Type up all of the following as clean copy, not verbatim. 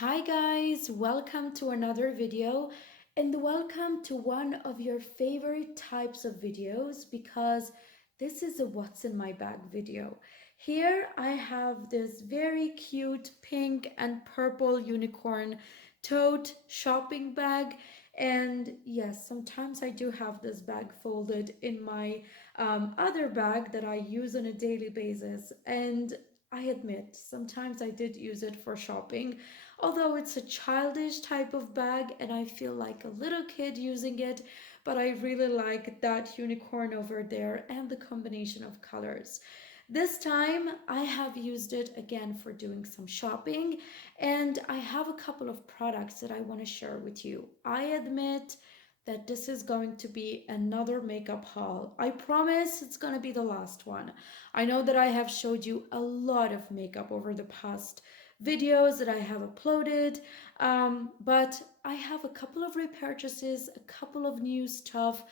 Hi guys, welcome to another video and welcome to one of your favorite types of videos because this is a what's in my bag video. Here I have this very cute pink and purple unicorn tote shopping bag, and yes, sometimes I do have this bag folded in my other bag that I use on a daily basis, and I admit sometimes I did use it for shopping, although it's a childish type of bag and I feel like a little kid using it, but I really like that unicorn over there and the combination of colors. This time I have used it again for doing some shopping, and I have a couple of products that I want to share with you. I admit that this is going to be another makeup haul. I promise it's going to be the last one. I know that I have showed you a lot of makeup over the past videos that I have uploaded, but I have a couple of repurchases, a couple of new stuff,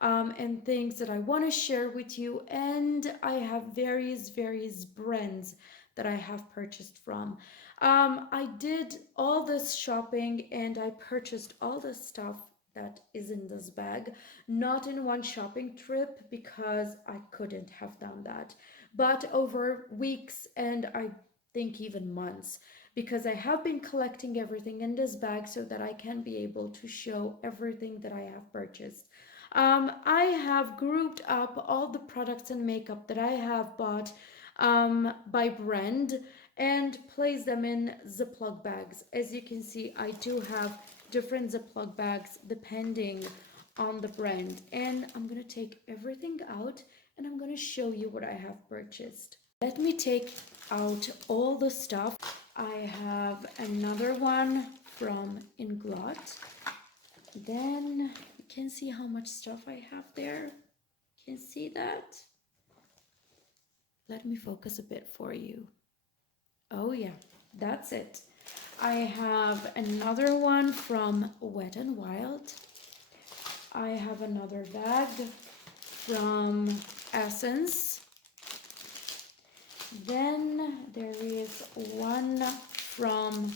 and things that I want to share with you, and I have various brands that I have purchased from. I did all this shopping and I purchased all the stuff that is in this bag, not in one shopping trip because I couldn't have done that, but over weeks and I think even months, because I have been collecting everything in this bag so that I can be able to show everything that I have purchased. I have grouped up all the products and makeup that I have bought by brand and placed them in Ziploc bags. As you can see, I do have different Ziploc bags depending on the brand. And I'm going to take everything out and I'm going to show you what I have purchased. Let me take out all the stuff. I have another one from Inglot. Then you can see how much stuff I have there. You can see that? Let me focus a bit for you. Oh yeah, that's it. I have another one from Wet n Wild. I have another bag from Essence. Then there is one from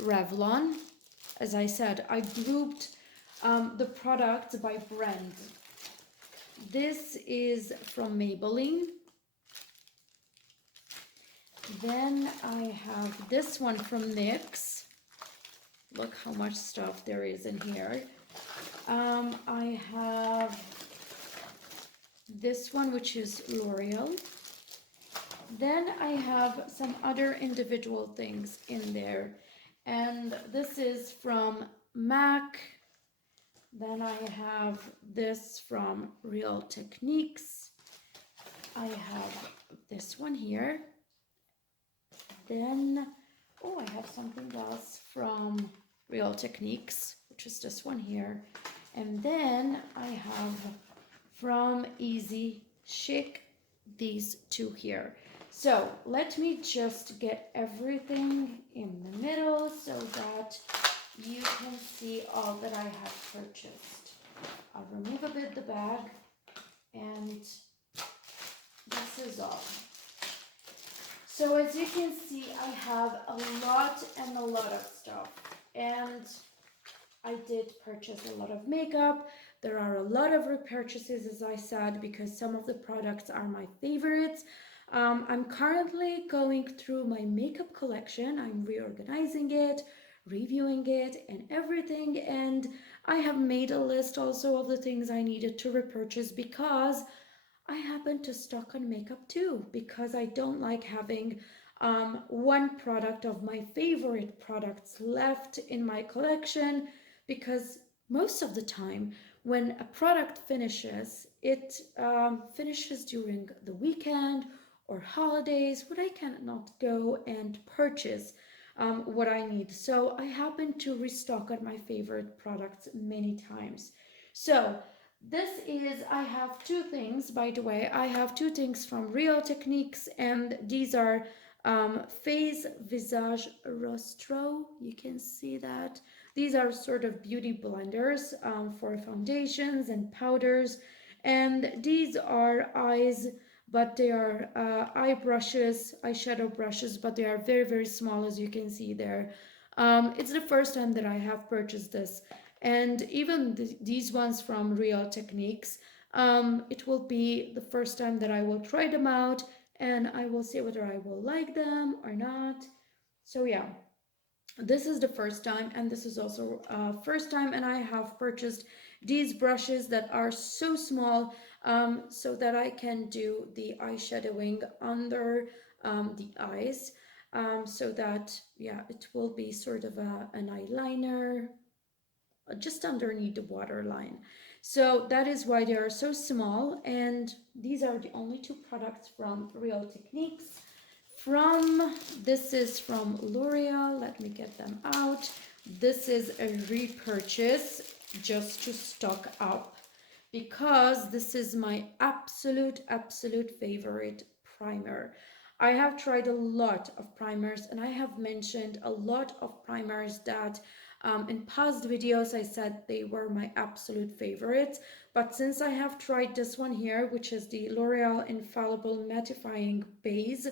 Revlon. As I said, I grouped the products by brand. This is from Maybelline. Then I have this one from NYX. Look how much stuff there is in here. I have this one, which is L'Oreal. Then I have some other individual things in there. And this is from MAC. Then I have this from Real Techniques. I have this one here. Then, oh, I have something else from Real Techniques, which is this one here. And then I have from Easy Chic these two here. So let me just get everything in the middle so that you can see all that I have purchased. I'll remove a bit the bag, and this is all. So as you can see, I have a lot of stuff, and I did purchase a lot of makeup. There are a lot of repurchases, as I said, because some of the products are my favorites. I'm currently going through my makeup collection. I'm reorganizing it, reviewing it and everything, and I have made a list also of the things I needed to repurchase because I happen to stock on makeup too, because I don't like having one product of my favorite products left in my collection, because most of the time when a product finishes, it finishes during the weekend or holidays when I cannot go and purchase what I need. So I happen to restock on my favorite products many times. So this is, I have two things, by the way. I have two things from Real Techniques, and these are Face Visage Rostro. You can see that. These are sort of beauty blenders for foundations and powders. And these are eyes, but they are eye brushes, eyeshadow brushes, but they are very small, as you can see there. It's the first time that I have purchased this, and even these ones from Real Techniques, it will be the first time that I will try them out, and I will see whether I will like them or not. So yeah, this is the first time, and this is also first time, and I have purchased these brushes that are so small, so that I can do the eyeshadowing under the eyes, so that yeah, it will be sort of an eyeliner just underneath the waterline. So that is why they are so small, and these are the only two products from Real Techniques. This is from L'Oreal. Let me get them out. This is a repurchase just to stock up, because this is my absolute favorite primer. I have tried a lot of primers, and I have mentioned a lot of primers that in past videos I said they were my absolute favorites. But since I have tried this one here, which is the L'Oreal Infallible Mattifying Base,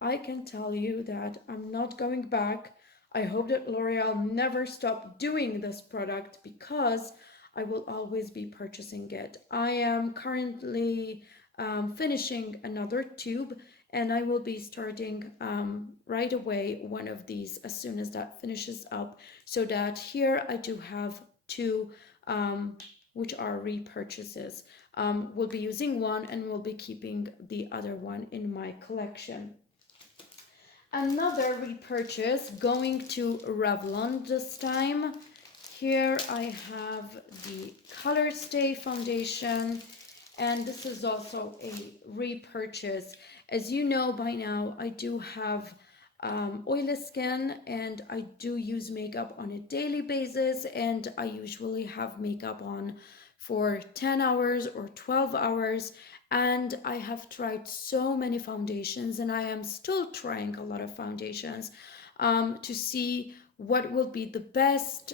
I can tell you that I'm not going back. I hope that L'Oreal never stop doing this product, because I will always be purchasing it. I am currently finishing another tube, and I will be starting right away one of these as soon as that finishes up, so that here I do have two, which are repurchases. We'll be using one, and we'll be keeping the other one in my collection. Another repurchase, going to Revlon this time. Here I have the Colorstay foundation, and this is also a repurchase. As you know by now, I do have oily skin, and I do use makeup on a daily basis, and I usually have makeup on for 10 hours or 12 hours, and I have tried so many foundations, and I am still trying a lot of foundations to see what will be the best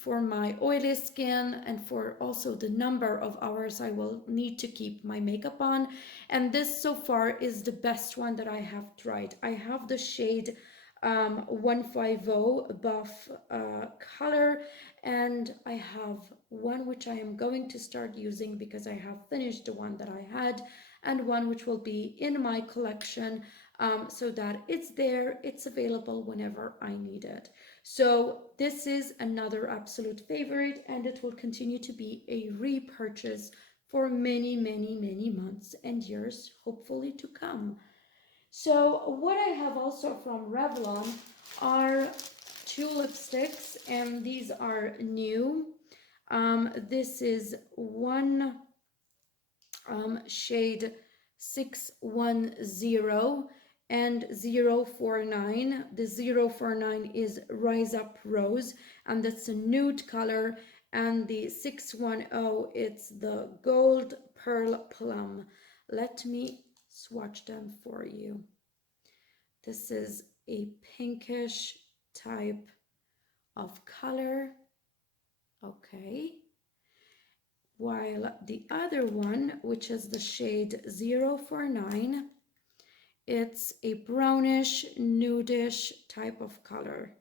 for my oily skin, and for also the number of hours I will need to keep my makeup on. And this so far is the best one that I have tried. I have the shade 150 buff color, and I have one which I am going to start using because I have finished the one that I had, and one which will be in my collection, so that it's there, it's available whenever I need it. So this is another absolute favorite, and it will continue to be a repurchase for many months and years, hopefully, to come. So what I have also from Revlon are two lipsticks, and these are new. This is one shade 610 and 049. The 049 is Rise Up Rose, and that's a nude color, and the 610, it's the Gold Pearl Plum. Let me swatch them for you. This is a pinkish type of color. Okay. While the other one, which is the shade 049, it's a brownish, nudish type of color.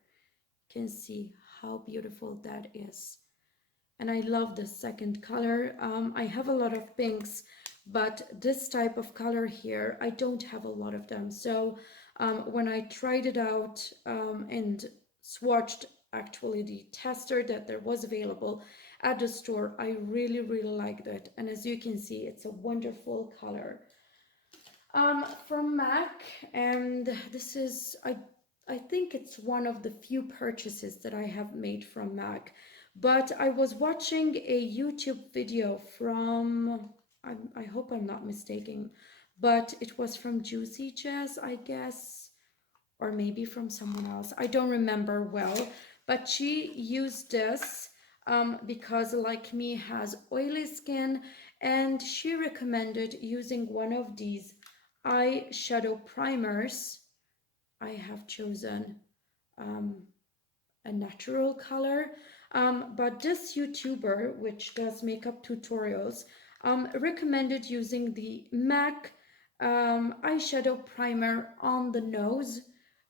You can see how beautiful that is. And I love the second color. I have a lot of pinks, but this type of color here, I don't have a lot of them. So when I tried it out and swatched actually the tester that there was available at the store, I really liked it. And as you can see, it's a wonderful color. From MAC, and this is, I think it's one of the few purchases that I have made from MAC. But I was watching a YouTube video from, I hope I'm not mistaken, but it was from Juicy Jess, I guess, or maybe from someone else. I don't remember well, but she used this because, like me, has oily skin, and she recommended using one of these eyeshadow primers. I have chosen a natural color, but this YouTuber, which does makeup tutorials, recommended using the MAC eyeshadow primer on the nose,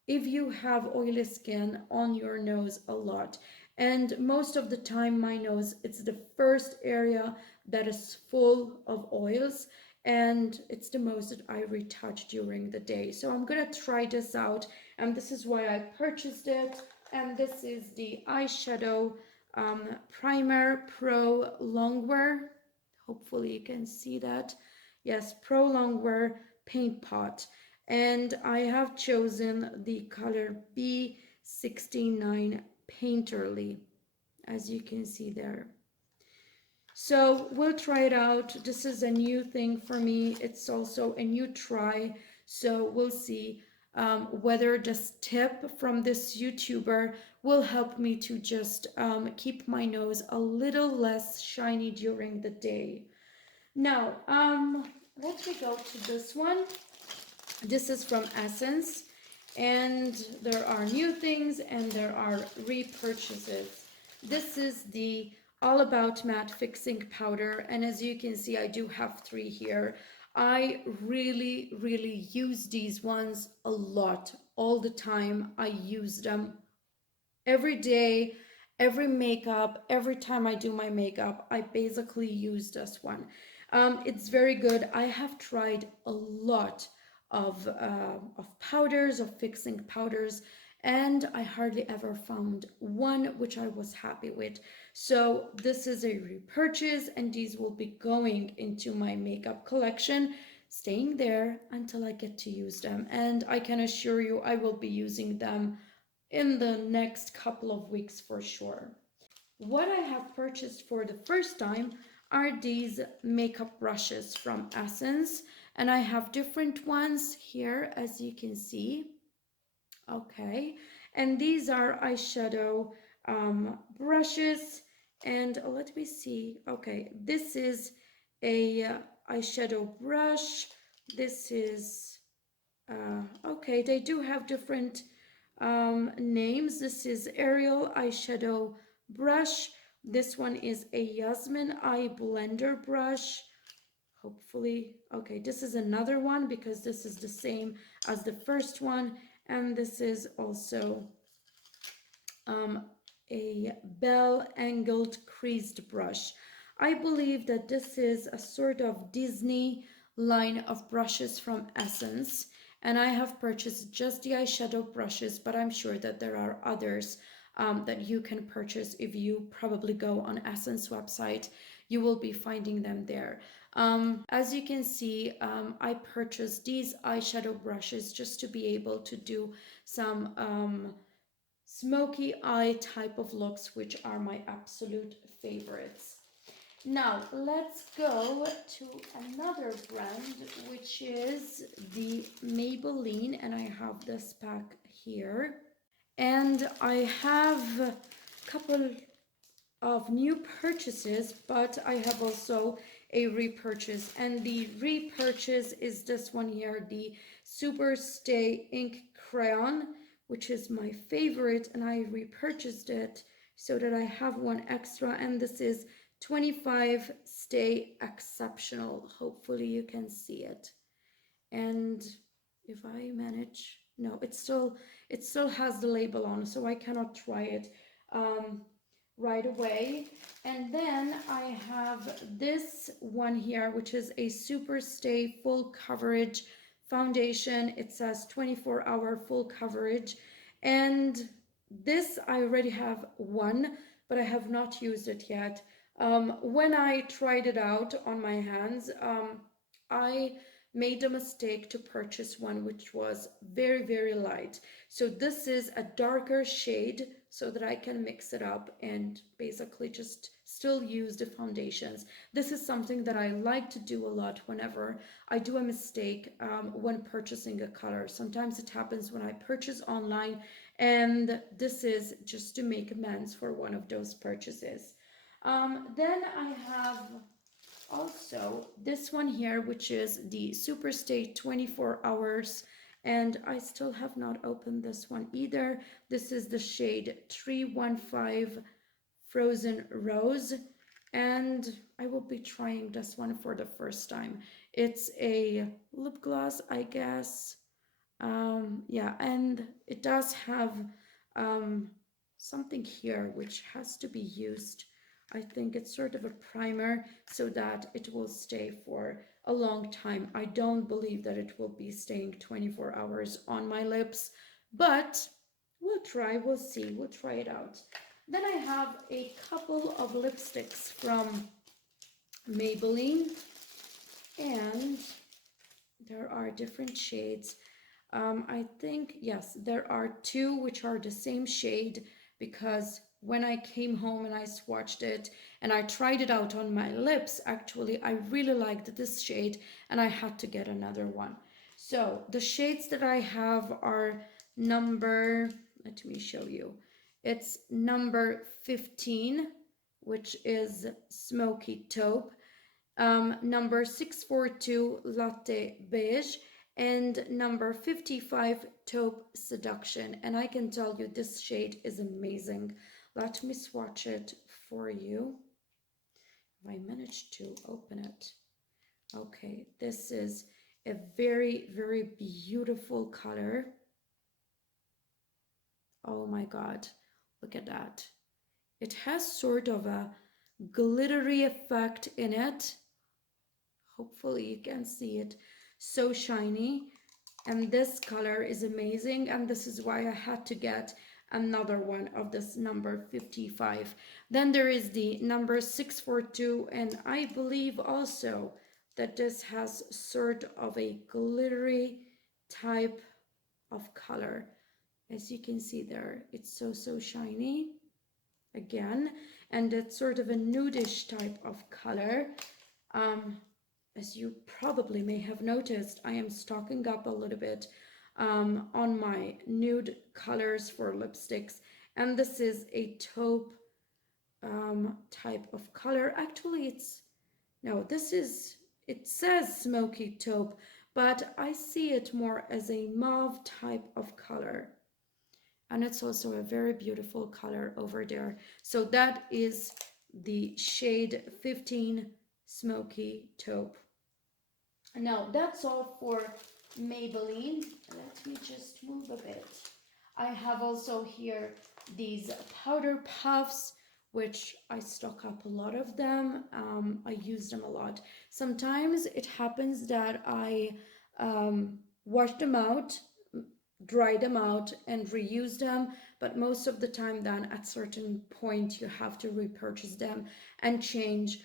if you have oily skin on your nose a lot. And most of the time, my nose, it's the first area that is full of oils, and it's the most that I retouch during the day. So I'm gonna try this out, and this is why I purchased it. And this is the eyeshadow primer Pro Longwear. Hopefully you can see that. Yes, Pro Longwear paint pot, and I have chosen the color B69 Painterly, as you can see there. So we'll try it out. This is a new thing for me. It's also a new try. So we'll see whether this tip from this YouTuber will help me to just keep my nose a little less shiny during the day. Now, let me go to this one. This is from Essence, and there are new things and there are repurchases. This is the All About Matte Fixing Powder, and as you can see, I do have 3 here. I really use these ones a lot, all the time. I use them every day, every makeup, every time I do my makeup, I basically use this one. It's very good. I have tried a lot of powders, of fixing powders, and I hardly ever found one which I was happy with. So this is a repurchase, and these will be going into my makeup collection, staying there until I get to use them. And I can assure you I will be using them in the next couple of weeks for sure. What I have purchased for the first time are these makeup brushes from Essence, and I have different ones here, as you can see. Okay, and these are eyeshadow brushes, and let me see. Okay, this is a eyeshadow brush. This is okay, they do have different names. This is Ariel eyeshadow brush. This one is a Yasmin eye blender brush. Hopefully, okay, this is another one because this is the same as the first one. And this is also a bell angled creased brush. I believe that this is a sort of Disney line of brushes from Essence, and I have purchased just the eyeshadow brushes, but I'm sure that there are others that you can purchase. If you probably go on Essence website, you will be finding them there. As you can see, I purchased these eyeshadow brushes just to be able to do some smoky eye type of looks, which are my absolute favorites. Now let's go to another brand, which is the Maybelline, and I have this pack here. And I have a couple of new purchases, but I have also a repurchase, and the repurchase is this one here, the Super Stay Ink Crayon, which is my favorite, and I repurchased it so that I have one extra, and this is 25 Stay Exceptional. Hopefully you can see it. And if I manage, no, it still has the label on, so I cannot try it right away. And then I have this one here, which is a Super Stay Full Coverage foundation. It says 24-hour full coverage, and this I already have one, but I have not used it yet. When I tried it out on my hands, I made a mistake to purchase one which was very light. So this is a darker shade so that I can mix it up and basically just still use the foundations. This is something that I like to do a lot whenever I do a mistake when purchasing a color. Sometimes it happens when I purchase online, and this is just to make amends for one of those purchases. Then I have also this one here, which is the Superstay 24 hours, and I still have not opened this one either. This is the shade 315 Frozen Rose, and I will be trying this one for the first time. It's a lip gloss, I guess. Yeah, and it does have um, something here which has to be used. I think it's sort of a primer so that it will stay for a long time. I don't believe that it will be staying 24 hours on my lips, but we'll try, we'll see, we'll try it out. Then I have a couple of lipsticks from Maybelline, and there are different shades. I think, yes, there are two which are the same shade, because when I came home and I swatched it and I tried it out on my lips, actually, I really liked this shade and I had to get another one. So the shades that I have are number, let me show you. It's number 15, which is Smoky Taupe, number 642 Latte Beige, and number 55 Taupe Seduction. And I can tell you this shade is amazing. Let me swatch it for you. If I managed to open it. Okay, this is a very, very beautiful color. Oh my God, look at that. It has sort of a glittery effect in it. Hopefully you can see it. So shiny. And this color is amazing. And this is why I had to get another one of this number 55. Then there is the number 642. And I believe also that this has sort of a glittery type of color. As you can see there, it's so shiny again. And it's sort of a nudish type of color. As you probably may have noticed, I am stocking up a little bit on my nude colors for lipsticks. And this is a taupe type of color. Actually, it says smoky taupe, but I see it more as a mauve type of color. And it's also a very beautiful color over there. So that is the shade 15 Smoky Taupe. Now that's all for Maybelline. Let me just move a bit. I have also here these powder puffs, which I stock up a lot of them. I use them a lot. Sometimes it happens that I wash them out, dry them out, and reuse them, but most of the time then at certain point you have to repurchase them and change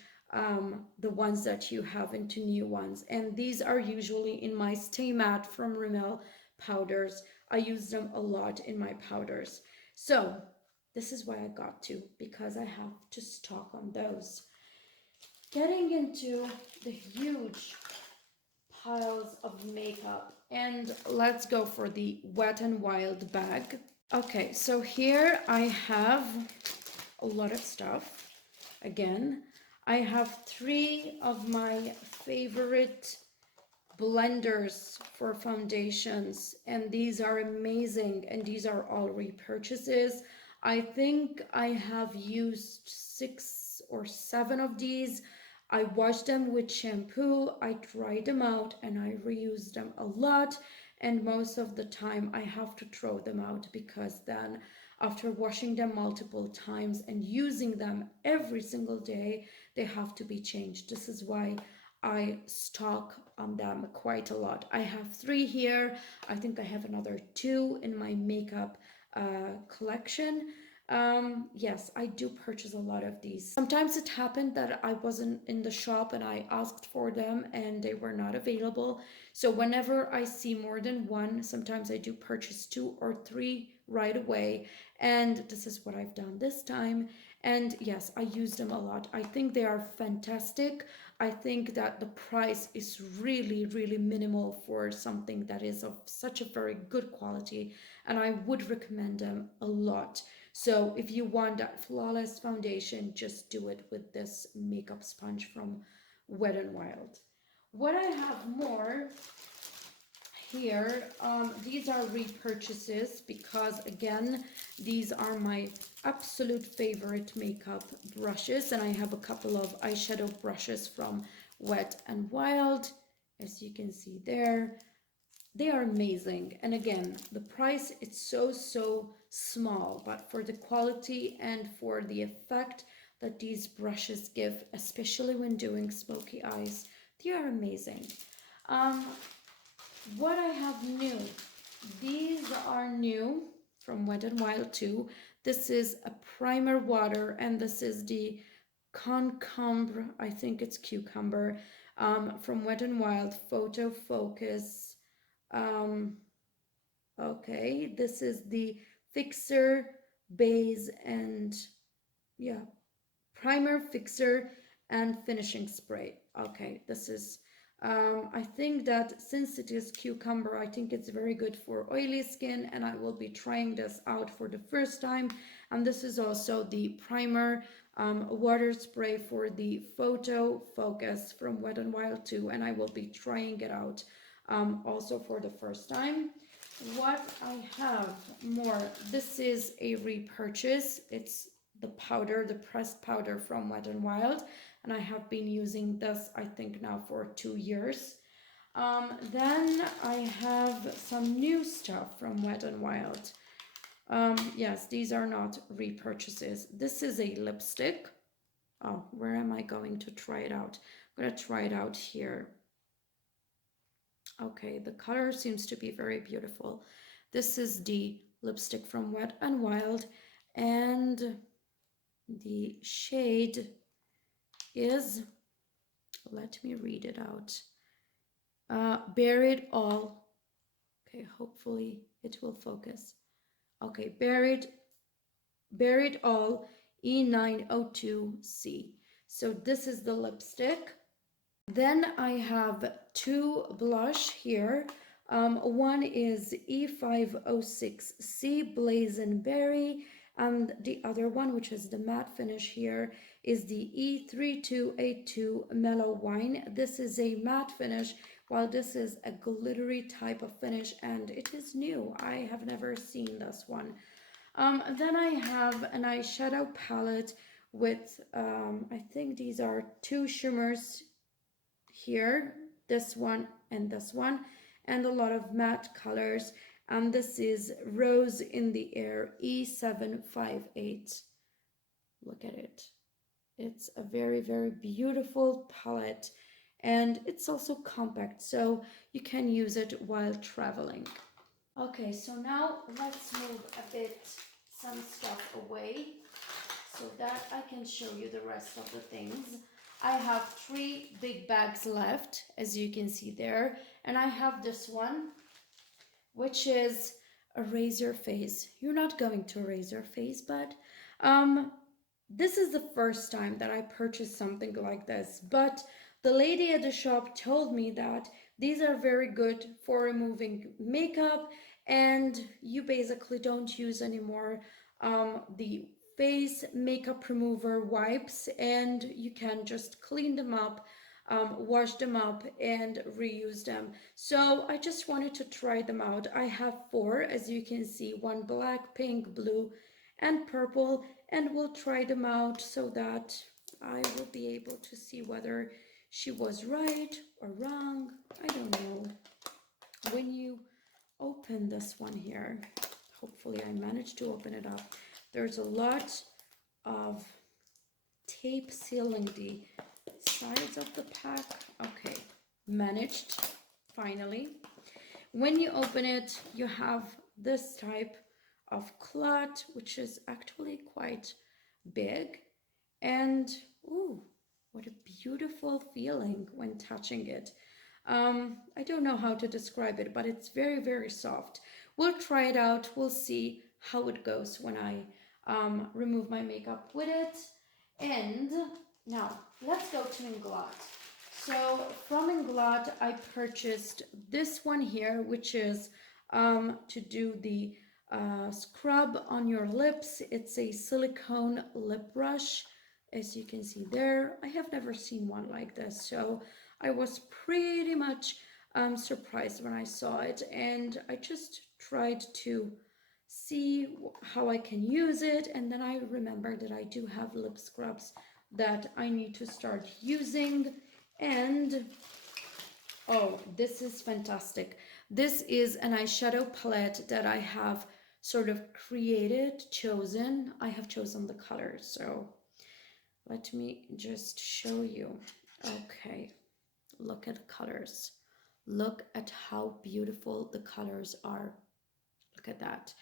the ones that you have into new ones. And these are usually in my Stay Matte from Rimmel powders. I use them a lot in my powders. So this is why I got to, because I have to stock on those. Getting into the huge piles of makeup, and let's go for the Wet n Wild bag. Okay, so here I have a lot of stuff. Again, I have 3 of my favorite blenders for foundations, and these are amazing, and these are all repurchases. I think I have used 6 or 7 of these. I washed them with shampoo, I dried them out, and I reused them a lot. And most of the time I have to throw them out, because then after washing them multiple times and using them every single day, they have to be changed. This is why I stock on them quite a lot. I have 3 here. I think I have another 2 in my makeup collection. Yes, I do purchase a lot of these. Sometimes it happened that I wasn't in the shop and I asked for them and they were not available. So whenever I see more than one, sometimes I do purchase 2 or 3 right away. And this is what I've done this time. And yes, I use them a lot. I think they are fantastic. I think that the price is really, really minimal for something that is of such a very good quality. And I would recommend them a lot. So if you want that flawless foundation, just do it with this makeup sponge from Wet n Wild. What I have more here, these are repurchases, because again, these are my absolute favorite makeup brushes, and I have a couple of eyeshadow brushes from Wet n Wild, as you can see there. they are amazing. And again, the price, it's so small, but for the quality and for the effect that these brushes give, especially when doing smoky eyes, they are amazing. What I have new, these are new from Wet n Wild too. This is a primer water, and this is the Concombre, I think it's cucumber, from Wet n Wild Photo Focus. Okay, this is the fixer, base, and yeah, primer, fixer, and finishing spray. Okay, this is, I think that since it is cucumber, I think it's very good for oily skin, and I will be trying this out for the first time. And this is also the primer water spray for the Photo Focus from Wet n Wild too, and I will be trying it out also for the first time. What I have more, this is a repurchase. It's the powder, the pressed powder from Wet n Wild, and I have been using this, I think, now for 2 years. Then I have some new stuff from Wet n Wild. Yes, these are not repurchases. This is a lipstick. Oh, where am I going to try it out? I'm going to try it out here. Okay, the color seems to be very beautiful. This is the lipstick from Wet n Wild, and the shade is, let me read it out, Bare It All. Okay, hopefully it will focus. Okay, Bare It All E902C. So this is the lipstick. Then I have two blush here. One is E506C Blazing Berry, and the other one, which is the matte finish here, is the E3282 Mellow Wine. This is a matte finish, while this is a glittery type of finish, and it is new. I have never seen this one. Then I have an eyeshadow palette with, I think these are two shimmers here, this one, and a lot of matte colors. And this is Rose in the Air E758. Look at it. It's a very beautiful palette, and it's also compact, so you can use it while traveling. Okay, so now let's move a bit some stuff away so that I can show you the rest of the things. I have 3 big bags left, as you can see there, and I have this one, which is a Erase Your Face. You're not going to erase your face, but this is the first time that I purchased something like this, but the lady at the shop told me that these are very good for removing makeup, and you basically don't use anymore the face makeup remover wipes, and you can just clean them up, wash them up, and reuse them. So I just wanted to try them out. I have 4, as you can see, one black, pink, blue, and purple, and we'll try them out so that I will be able to see whether she was right or wrong. I don't know. When you open this one here, hopefully I managed to open it up. There's a lot of tape sealing the sides of the pack. Okay, managed, finally. When you open it, you have this type of cloth, which is actually quite big, and ooh, what a beautiful feeling when touching it. I don't know how to describe it, but it's very soft. We'll try it out. We'll see how it goes when I remove my makeup with it. And now let's go to Inglot. So from Inglot, I purchased this one here, which is to do the scrub on your lips. It's a silicone lip brush, as you can see there. I have never seen one like this, so I was pretty much surprised when I saw it, and I just tried to see how I can use it, and then I remembered that I do have lip scrubs that I need to start using. And oh, this is fantastic. This is an eyeshadow palette that I have sort of chosen. I have chosen the colors, so let me just show you. Okay, look at the colors. Look at how beautiful the colors are. Look at that.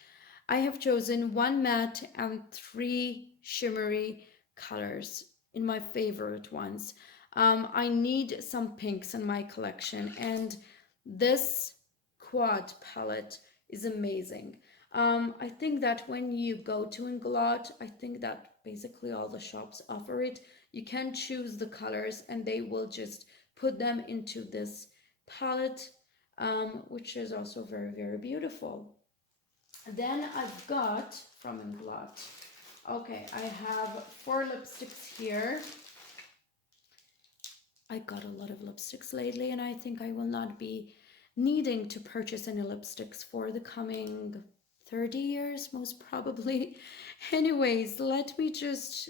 I have chosen 1 matte and 3 shimmery colors in my favorite ones. I need some pinks in my collection, and this quad palette is amazing. I think that when you go to Inglot, I think that basically all the shops offer it. You can choose the colors and they will just put them into this palette, which is also very, very beautiful. Then I've got from Inglot. Okay, I have 4 lipsticks here. I got a lot of lipsticks lately, and I think I will not be needing to purchase any lipsticks for the coming 30 years, most probably. Anyways, let me just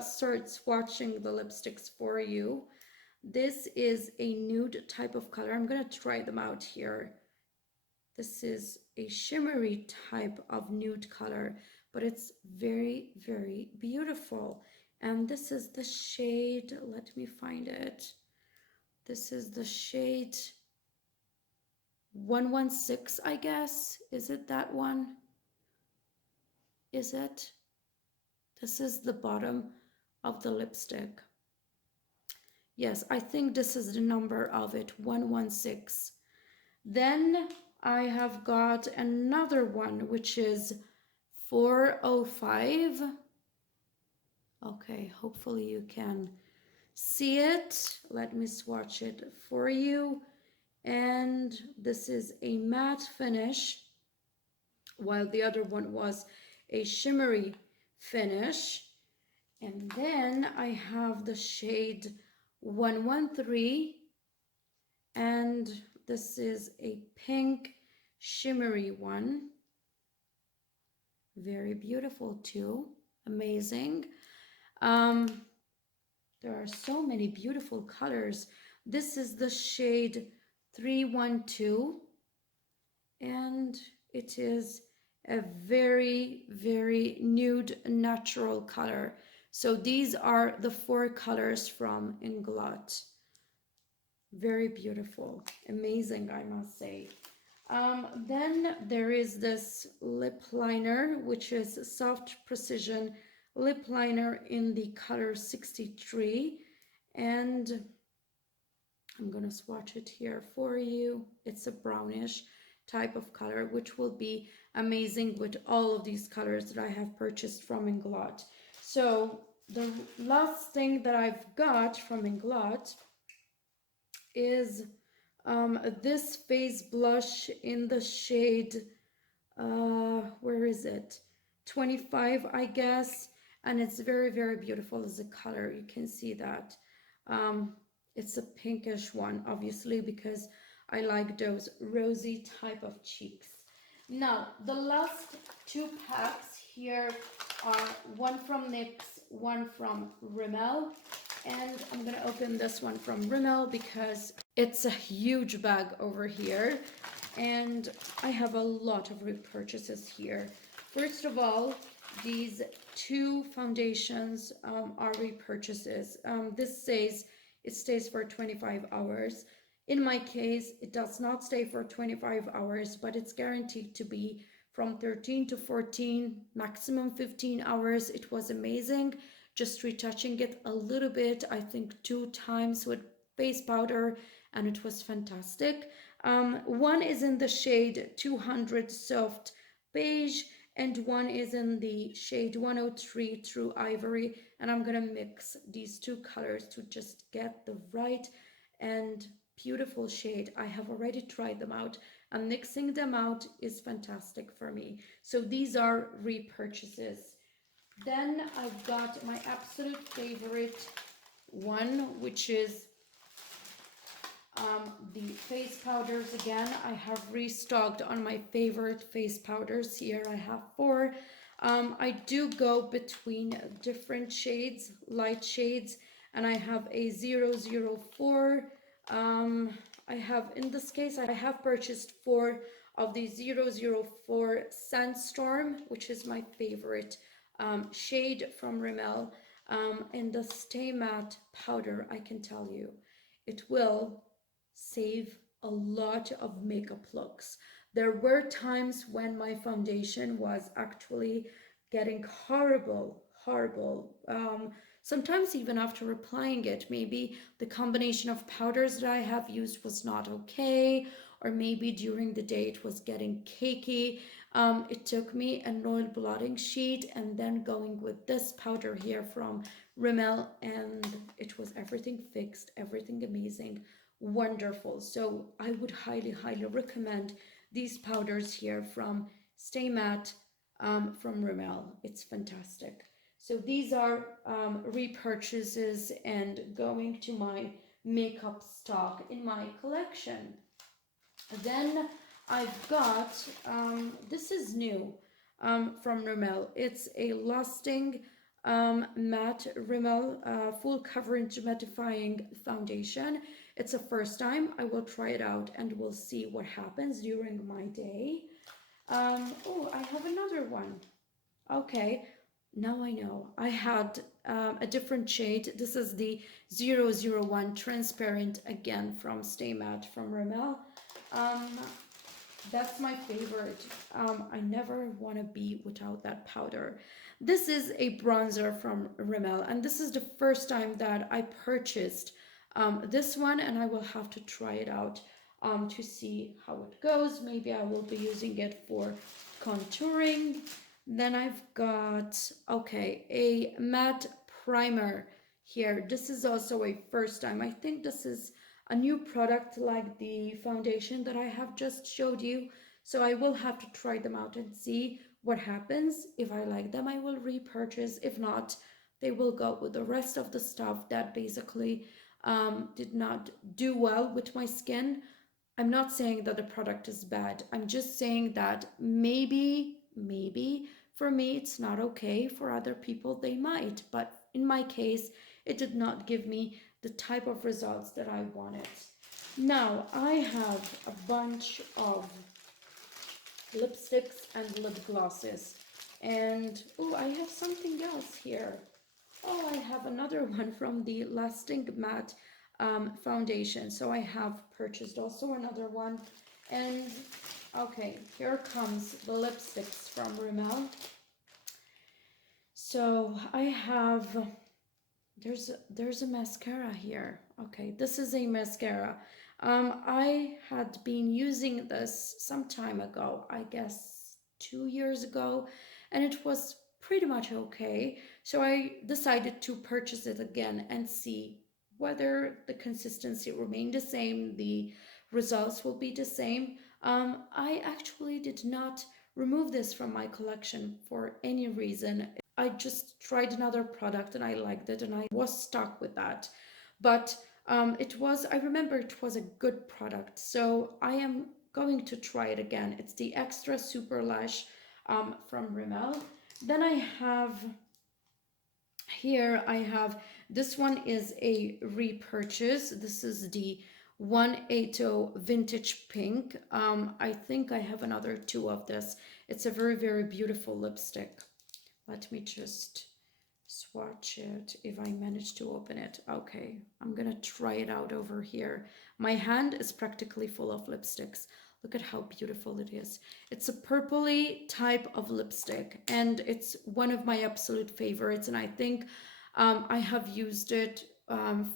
start swatching the lipsticks for you. This is a nude type of color. I'm gonna try them out here. This is a shimmery type of nude color, but it's very, very beautiful. And this is the shade, let me find it. This is the shade 116, I guess. Is it that one? Is it? This is the bottom of the lipstick. Yes, I think this is the number of it, 116. Then I have got another one, which is 405. Okay, hopefully you can see it. Let me swatch it for you. And this is a matte finish, while the other one was a shimmery finish. And then I have the shade 113, and this is a pink shimmery one. Very beautiful too. Amazing. There are so many beautiful colors. This is the shade 312, and it is a very, very nude natural color. So these are the 4 colors from Inglot. Very beautiful, amazing, I must say. Then there is this lip liner, which is Soft Precision lip liner in the color 63, and I'm gonna swatch it here for you. It's a brownish type of color, which will be amazing with all of these colors that I have purchased from Inglot. So the last thing that I've got from Inglot is this face blush in the shade, where is it? 25, I guess. And it's very, very beautiful as a color. You can see that. It's a pinkish one, obviously, because I like those rosy type of cheeks. Now, the last 2 packs here are one from NYX, one from Rimmel. And I'm gonna open this one from Rimmel because it's a huge bag over here. And I have a lot of repurchases here. First of all, these 2 foundations are repurchases. This says it stays for 25 hours. In my case, it does not stay for 25 hours, but it's guaranteed to be from 13 to 14, maximum 15 hours. It was amazing. Just retouching it a little bit, I think 2 times with face powder, and it was fantastic. One is in the shade 200 Soft Beige, and one is in the shade 103 True Ivory, and I'm gonna mix these 2 colors to just get the right and beautiful shade. I have already tried them out, and mixing them out is fantastic for me. So these are repurchases. Then I've got my absolute favorite one, which is the face powders again. I have restocked on my favorite face powders. Here I have 4. I do go between different shades, light shades, and I have a 004. I have, in this case, I have purchased 4 of the 004 Sandstorm, which is my favorite shade from Rimmel. And the Stay Matte powder, I can tell you, it will save a lot of makeup looks. There were times when my foundation was actually getting horrible, horrible. Sometimes even after applying it, maybe the combination of powders that I have used was not okay, or maybe during the day it was getting cakey. It took me an oil blotting sheet and then going with this powder here from Rimmel, and it was everything fixed, everything amazing, wonderful. So I would highly, highly recommend these powders here from Stay Matte from Rimmel. It's fantastic. So these are repurchases and going to my makeup stock in my collection. Then I've got, this is new from Rimmel. It's a lasting matte Rimmel full coverage mattifying foundation. It's a first time. I will try it out and we'll see what happens during my day. Oh, I have another one. Okay, now I know. I had a different shade. This is the 001 transparent again from Stay Matte from Rimmel. Um, that's my favorite. I never want to be without that powder. This is a bronzer from Rimmel, and this is the first time that I purchased this one, and I will have to try it out to see how it goes. Maybe I will be using it for contouring. Then I've got, okay, a matte primer here. This is also a first time. I think this is a new product like the foundation that I have just showed you. So I will have to try them out and see what happens. If I like them, I will repurchase. If not, they will go with the rest of the stuff that basically did not do well with my skin. I'm not saying that the product is bad. I'm just saying that maybe for me it's not okay. For other people they might, but in my case it did not give me the type of results that I wanted. Now I have a bunch of lipsticks and lip glosses, and oh, I have something else here. Oh, I have another one from the Lasting Matte foundation. So I have purchased also another one. And okay, here comes the lipsticks from Rimmel. So I have, there's a mascara here. Okay, this is a mascara. I had been using this some time ago, I guess 2 years ago, and it was pretty much okay. So I decided to purchase it again and see whether the consistency remained the same, the results will be the same. I actually did not remove this from my collection for any reason. I just tried another product and I liked it and I was stuck with that. But I remember it was a good product. So I am going to try it again. It's the Extra Super Lash from Rimmel. Then I have, here I have, this one is a repurchase. This is the 180 Vintage Pink. I think I have another 2 of this. It's a very, very beautiful lipstick. Let me just swatch it if I manage to open it. Okay, I'm gonna try it out over here. My hand is practically full of lipsticks. Look at how beautiful it is. It's a purpley type of lipstick and it's one of my absolute favorites, and I think I have used it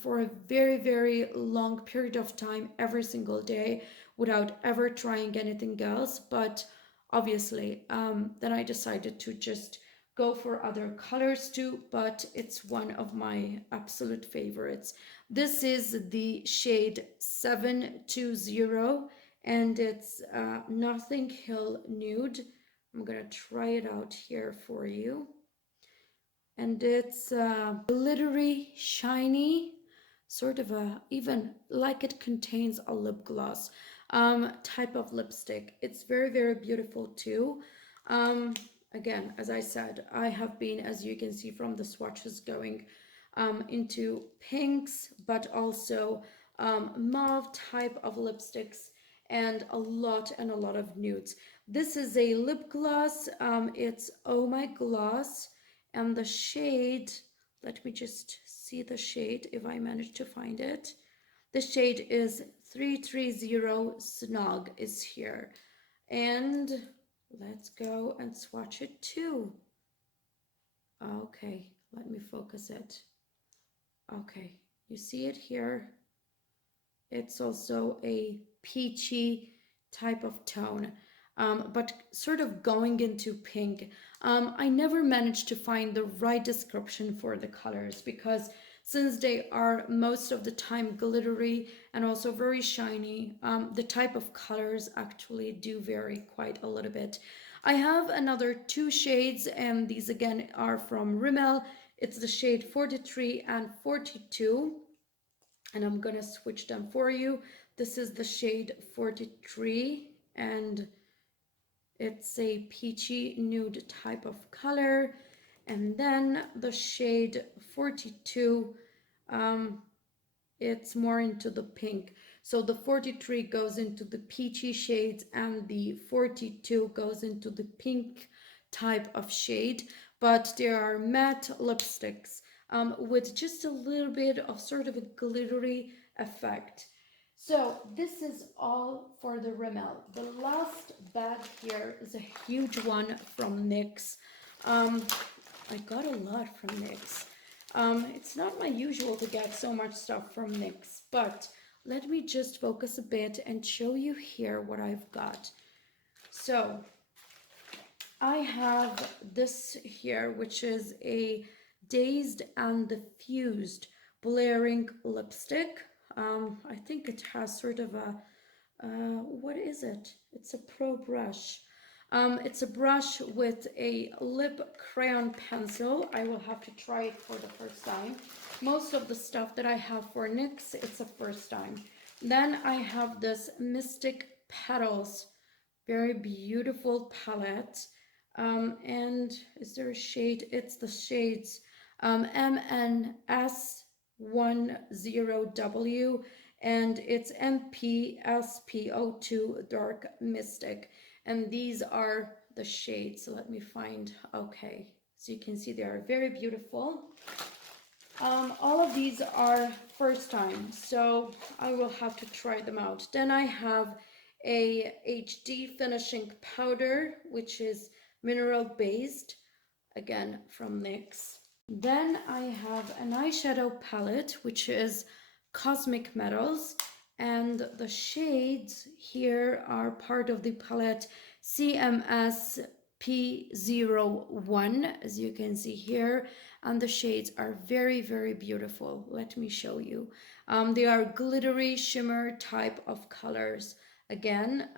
for a very, very long period of time every single day without ever trying anything else. But obviously then I decided to just go for other colors too, but it's one of my absolute favorites. This is the shade 720 and it's Notting Hill Nude. I'm gonna try it out here for you. And it's glittery, shiny, sort of a, even like it contains a lip gloss type of lipstick. It's very, very beautiful too. Again, as I said, I have been, as you can see from the swatches, going into pinks, but also mauve type of lipsticks, and a lot of nudes. This is a lip gloss. It's Oh My Gloss, and the shade, let me just see the shade if I manage to find it. The shade is 330 Snog is here. And let's go and swatch it too. Okay, let me focus it. Okay, you see it here. It's also a peachy type of tone, but sort of going into pink. I never managed to find the right description for the colors because since they are most of the time glittery and also very shiny, the type of colors actually do vary quite a little bit. I have another two shades, and these again are from Rimmel. It's the shade 43 and 42, and I'm gonna switch them for you. This is the shade 43, and it's a peachy nude type of color. And then the shade 42, it's more into the pink. So the 43 goes into the peachy shades, and the 42 goes into the pink type of shade. But there are matte lipsticks with just a little bit of sort of a glittery effect. So this is all for the Rimmel. The last bag here is a huge one from NYX. I got a lot from NYX. It's not my usual to get so much stuff from NYX, but let me just focus a bit and show you here what I've got. So I have this here, which is a Dazed and Diffused Blaring lipstick. I think it has sort of a, what is it? It's a pro brush. It's a brush with a lip crayon pencil. I will have to try it for the first time. Most of the stuff that I have for NYX, it's a first time. Then I have this Mystic Petals, very beautiful palette. And is there a shade? It's the shades MNS10W, and it's MPSPO2 Dark Mystic. And these are the shades. So let me find, okay. So you can see they are very beautiful. All of these are first time, so I will have to try them out. Then I have a HD finishing powder, which is mineral based, again from NYX. Then I have an eyeshadow palette, which is Cosmic Metals, and the shades here are part of the palette CMS P01, as you can see here, and the shades are very, very beautiful. Let me show you. They are glittery shimmer type of colors. Again,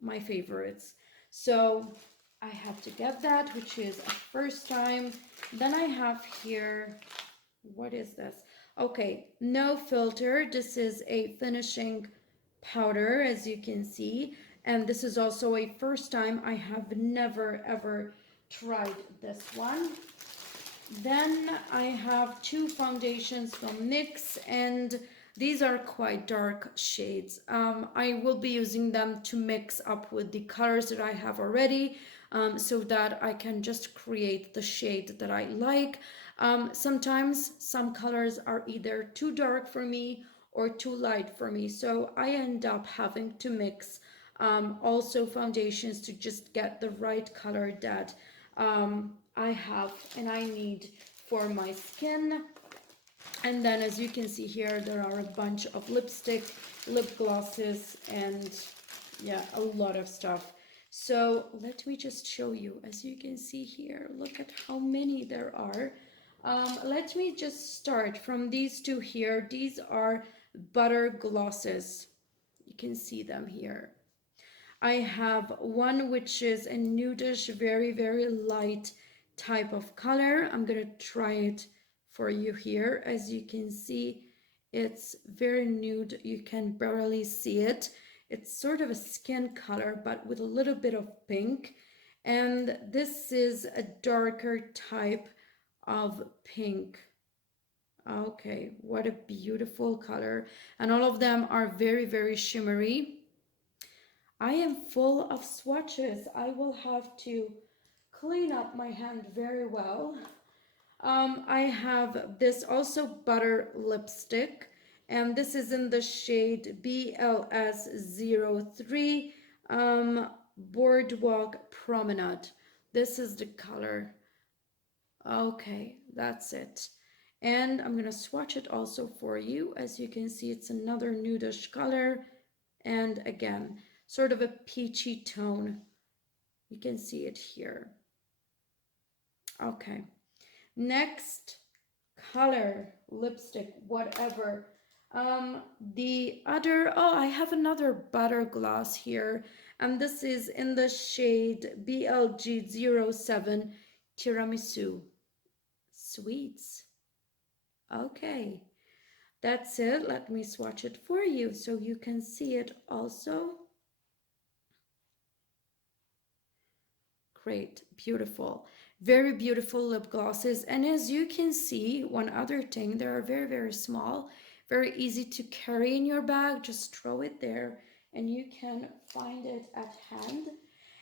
my favorites. So I have to get that, which is a first time. Then I have here, what is this? Okay, No Filter. This is a finishing powder, as you can see. And this is also a first time. I have never ever tried this one. Then I have two foundations from NYX, and these are quite dark shades. I will be using them to mix up with the colors that I have already, so that I can just create the shade that I like. Sometimes some colors are either too dark for me or too light for me, so I end up having to mix also foundations to just get the right color that I have and I need for my skin. And then as you can see here, there are a bunch of lipstick, lip glosses, and yeah, a lot of stuff. So let me just show you. As you can see here, look at how many there are. Let me just start from these two here. These are butter glosses. You can see them here. I have one which is a nudish, very, very light type of color. I'm gonna try it for you here. As you can see, it's very nude. You can barely see it. It's sort of a skin color, but with a little bit of pink. And this is a darker type of pink. Okay, what a beautiful color. And all of them are very, very shimmery. I am full of swatches. I will have to clean up my hand very well. I have this also butter lipstick, and this is in the shade BLS03 Boardwalk Promenade. This is the color. Okay, that's it. And I'm gonna swatch it also for you. As you can see, it's another nudish color. And again, sort of a peachy tone. You can see it here. Okay. Next color, lipstick, whatever. The other, oh, I have another butter gloss here. And this is in the shade BLG07 Tiramisu. Sweets. Okay, that's it. Let me swatch it for you so you can see it also. Great, beautiful, very beautiful lip glosses. And as you can see, one other thing, they are very, very small, very easy to carry in your bag. Just throw it there and you can find it at hand.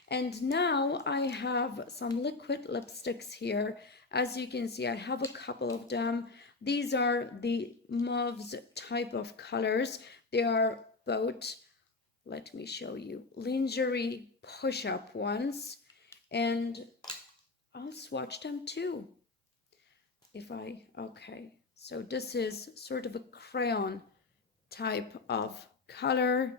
And now I have some liquid lipsticks here. As you can see, I have a couple of them. These are the mauves type of colors. They are both, let me show you, lingerie push-up ones. And I'll swatch them too. Okay. So this is sort of a crayon type of color.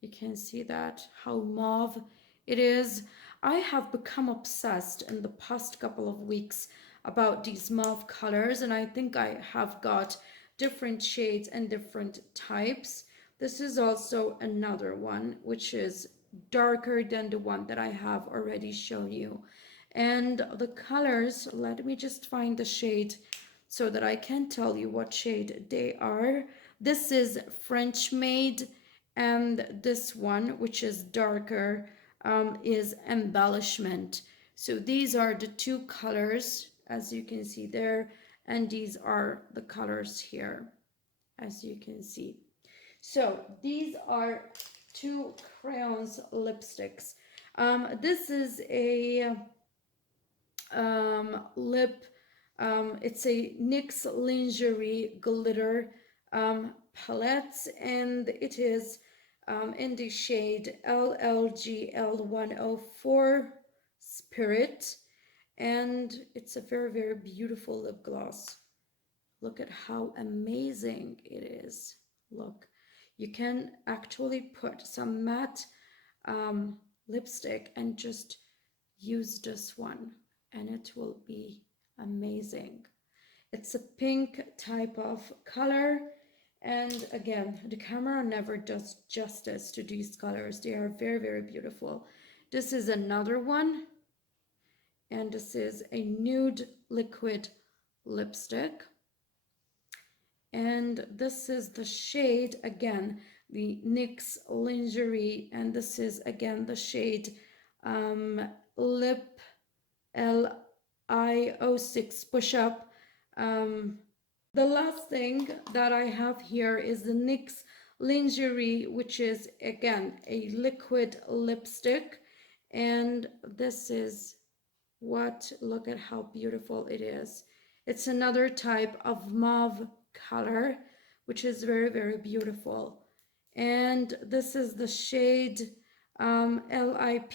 You can see that, how mauve it is. I have become obsessed in the past couple of weeks about these mauve colors, and I think I have got different shades and different types. This is also another one, which is darker than the one that I have already shown you. And the colors, let me just find the shade so that I can tell you what shade they are. This is French Made, and this one, which is darker, is Embellishment. So these are the two colors, as you can see there, and these are the colors here, as you can see. So these are two crayons lipsticks. This is a lip, it's a NYX Lingerie Glitter palette, and it is in the shade LLGL104 Spirit, and it's a very, very beautiful lip gloss. Look at how amazing it is. Look, you can actually put some matte lipstick and just use this one, and it will be amazing. It's a pink type of color, and again, the camera never does justice to these colors. They are very, very beautiful. This is another one, and this is a nude liquid lipstick. And this is the shade, again, the NYX Lingerie, and this is again the shade Lip LI06 Push Up. The last thing that I have here is the NYX Lingerie, which is again a liquid lipstick, and this is what, look at how beautiful it is. It's another type of mauve color, which is very, very beautiful. And this is the shade LIP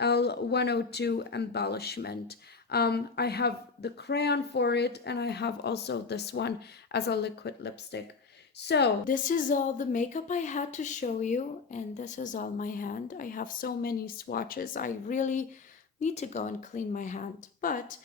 L102 Embellishment. I have the crayon for it, and I have also this one as a liquid lipstick. So this is all the makeup I had to show you, and this is all my hand. I have so many swatches. I really need to go and clean my hand, but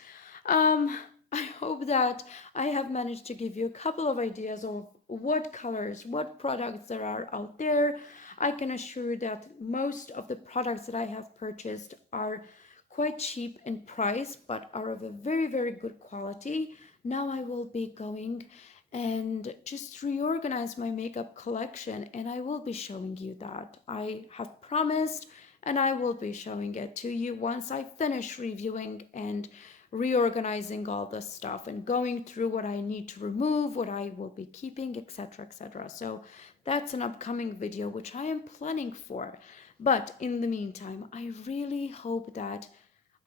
I hope that I have managed to give you a couple of ideas of what colors, what products there are out there. I can assure you that most of the products that I have purchased are quite cheap in price, but are of a very, very good quality. Now I will be going and just reorganize my makeup collection, and I will be showing you that. I have promised, and I will be showing it to you once I finish reviewing and reorganizing all this stuff and going through what I need to remove, what I will be keeping, etc., etc. So that's an upcoming video which I am planning for. But in the meantime, I really hope that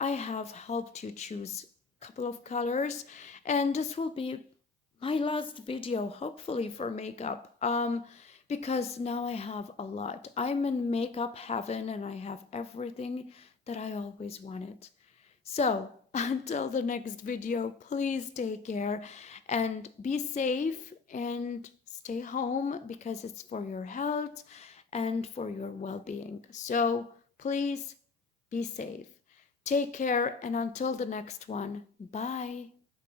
I have helped you choose a couple of colors, and this will be my last video, hopefully, for makeup. Because now I have a lot. I'm in makeup heaven and I have everything that I always wanted. So, until the next video, please take care and be safe and stay home because it's for your health and for your well being. So, please be safe. Take care, and until the next one, bye.